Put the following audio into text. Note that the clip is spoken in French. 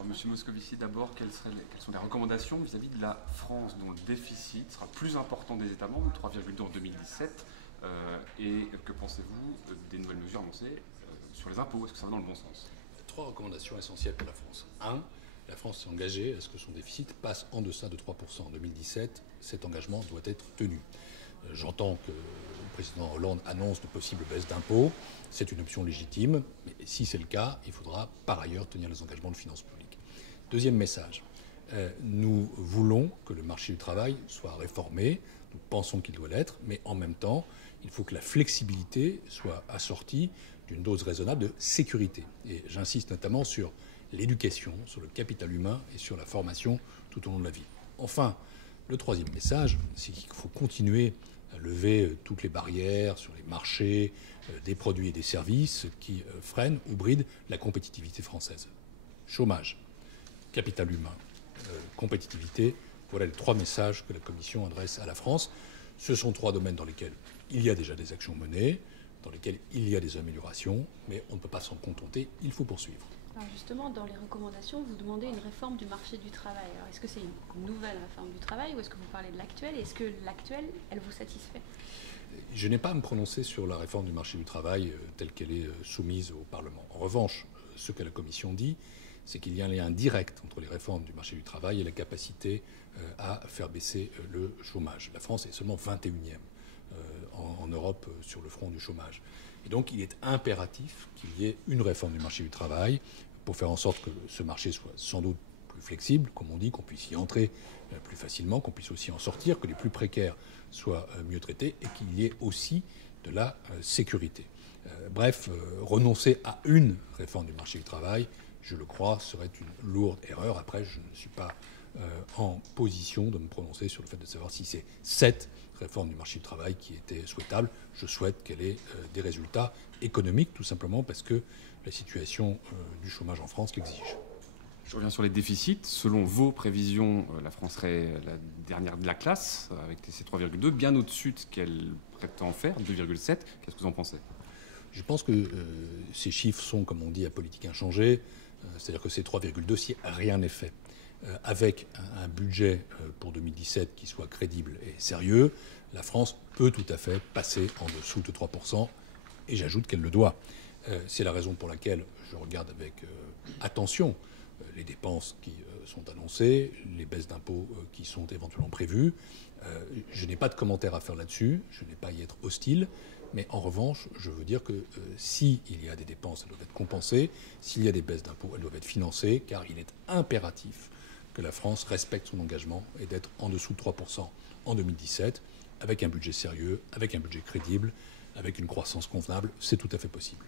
Alors, Monsieur Moscovici, d'abord, quelles sont les recommandations vis-à-vis de la France, dont le déficit sera plus important des États membres, 3,2 en 2017, et que pensez-vous des nouvelles mesures annoncées sur les impôts? Est-ce que ça va dans le bon sens? Trois recommandations essentielles pour la France. Un, la France s'est engagée à ce que son déficit passe en deçà de 3% en 2017. Cet engagement doit être tenu. J'entends que le président Hollande annonce de possibles baisses d'impôts. C'est une option légitime, mais si c'est le cas, il faudra par ailleurs tenir les engagements de finances publiques. Deuxième message, nous voulons que le marché du travail soit réformé. Nous pensons qu'il doit l'être, mais en même temps, il faut que la flexibilité soit assortie d'une dose raisonnable de sécurité. Et j'insiste notamment sur l'éducation, sur le capital humain et sur la formation tout au long de la vie. Enfin, le troisième message, c'est qu'il faut continuer à lever toutes les barrières sur les marchés des produits et des services qui freinent ou brident la compétitivité française. Chômage, capital humain, compétitivité, voilà les trois messages que la Commission adresse à la France. Ce sont trois domaines dans lesquels il y a déjà des actions menées, dans lesquels il y a des améliorations, mais on ne peut pas s'en contenter, il faut poursuivre. Alors justement, dans les recommandations, vous demandez une réforme du marché du travail. Alors est-ce que c'est une nouvelle réforme du travail ou est-ce que vous parlez de l'actuelle? Est-ce que l'actuelle, elle vous satisfait? Je n'ai pas à me prononcer sur la réforme du marché du travail telle qu'elle est soumise au Parlement. En revanche, ce que la Commission dit, c'est qu'il y a un lien direct entre les réformes du marché du travail et la capacité à faire baisser le chômage. La France est seulement 21e en Europe sur le front du chômage. Et donc il est impératif qu'il y ait une réforme du marché du travail pour faire en sorte que ce marché soit sans doute plus flexible, comme on dit, qu'on puisse y entrer plus facilement, qu'on puisse aussi en sortir, que les plus précaires soient mieux traités et qu'il y ait aussi de la sécurité. Bref, renoncer à une réforme du marché du travail, je le crois, serait une lourde erreur. Après, je ne suis pas en position de me prononcer sur le fait de savoir si c'est cette réforme du marché du travail qui était souhaitable. Je souhaite qu'elle ait des résultats économiques, tout simplement parce que la situation du chômage en France l'exige. Je reviens sur les déficits. Selon vos prévisions, la France serait la dernière de la classe, avec ces 3,2, bien au-dessus de ce qu'elle prétend faire, 2,7. Qu'est-ce que vous en pensez? Je pense que ces chiffres sont, comme on dit, à politique inchangée. C'est-à-dire que ces 3,2, si rien n'est fait, avec un budget pour 2017 qui soit crédible et sérieux, la France peut tout à fait passer en dessous de 3%, et j'ajoute qu'elle le doit. C'est la raison pour laquelle je regarde avec attention les dépenses qui sont annoncées, les baisses d'impôts qui sont éventuellement prévues. Je n'ai pas de commentaire à faire là-dessus, je n'ai pas à y être hostile, mais en revanche, je veux dire que s'il y a des dépenses, elles doivent être compensées, s'il y a des baisses d'impôts, elles doivent être financées, car il est impératif que la France respecte son engagement et d'être en dessous de 3% en 2017, avec un budget sérieux, avec un budget crédible, avec une croissance convenable, c'est tout à fait possible.